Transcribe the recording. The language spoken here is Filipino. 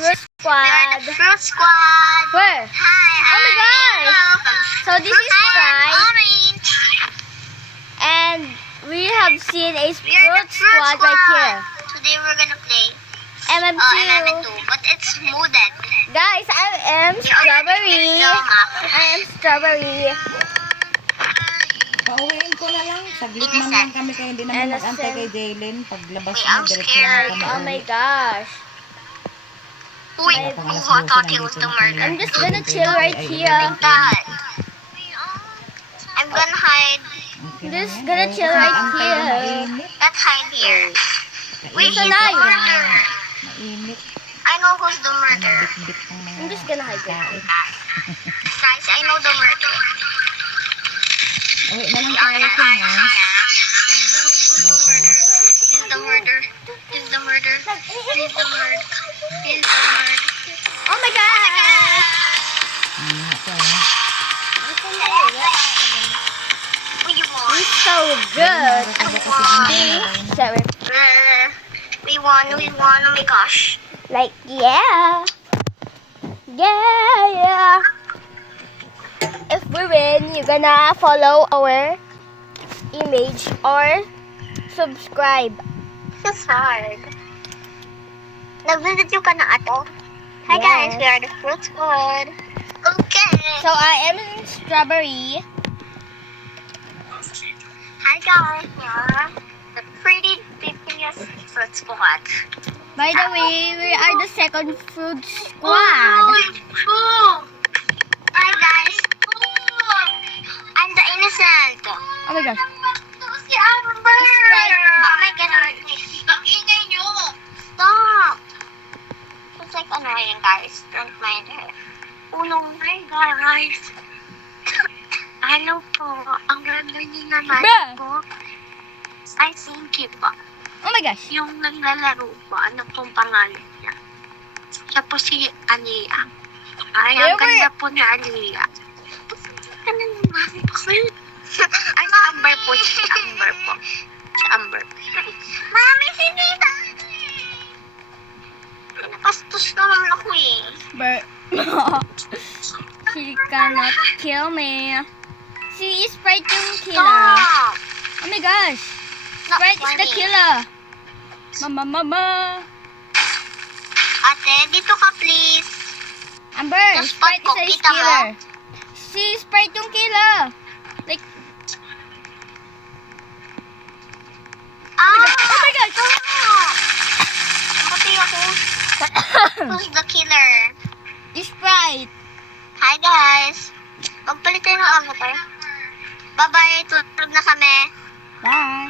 Fruit Squad. Fruit Squad. Where? Hi. Oh my gosh. So this is Sprite. Orange. And we have seen a We are the Fruit Squad right here. Today we're gonna play MM2. MM2, but it's modded. Guys, I am Strawberry. I am Strawberry. Pauwiin ko na lang. Saglit man lang kami kaya hindi naman mag-antay kay Jaylin. Paglabas Wait, na, I'm diretso scared. na kami. Oh my gosh. Uy, Wala pang alas who 12 thought he na was dito the na murderer? I'm just gonna chill right here. That. I'm gonna hide. I'm just gonna chill right here. Let's hide here. Wait, It's he's the alive. murderer. Mainit. I know who's the murderer. Bit-bit ng mga I'm just gonna hide right here. Guys, I know the murderer. Uwi na lang tayo sa ha. He's the murderer. He's the murderer. He's the murderer. He's the murderer. Oh my gosh. He's so good. Sorry. We won, oh my gosh. Like, yeah. Yeah. If we win, you're gonna follow our image or subscribe. It's hard. Nag-visit you ka na ato? Hi guys, Yes. we are the Fruit Squad. Okay. So I am Strawberry. Hi guys, we are the pretty pickiest Fruit Squad. By the way, we are the second Fruit Squad. Hi guys. I'm the innocent. Oh my gosh. Si Amber. Oh my God. Ang ingay nyo. Stop. It's like annoying guys. Don't mind her. Oh no, my guys. Hello po. Ang ganda niyo naman Bruh. po. I think you po. Oh my gosh. Yung naglalaro po, ano pong pangalan niya? Siya po si Aliyah. Ay, ang Never. ganda po ni Aliyah. Ano naman? Ay, si Amber po. Si Amber po. Si Amber. Mami, si Nita! Nakastos naman ako eh. But she cannot kill me. She is Sprite yung killer. Stop! Oh my gosh. Not Sprite is the funny. killer. Mama. Ate, dito ka please. Amber, Just Sprite pag is a kita mo. killer. Si Sprite yung killer. Like, oh my gosh. Pati ako. Who's the killer? Sprite. Hi guys. Magpalit tayo ng avatar. Bye-bye. Tulog na kami. Bye.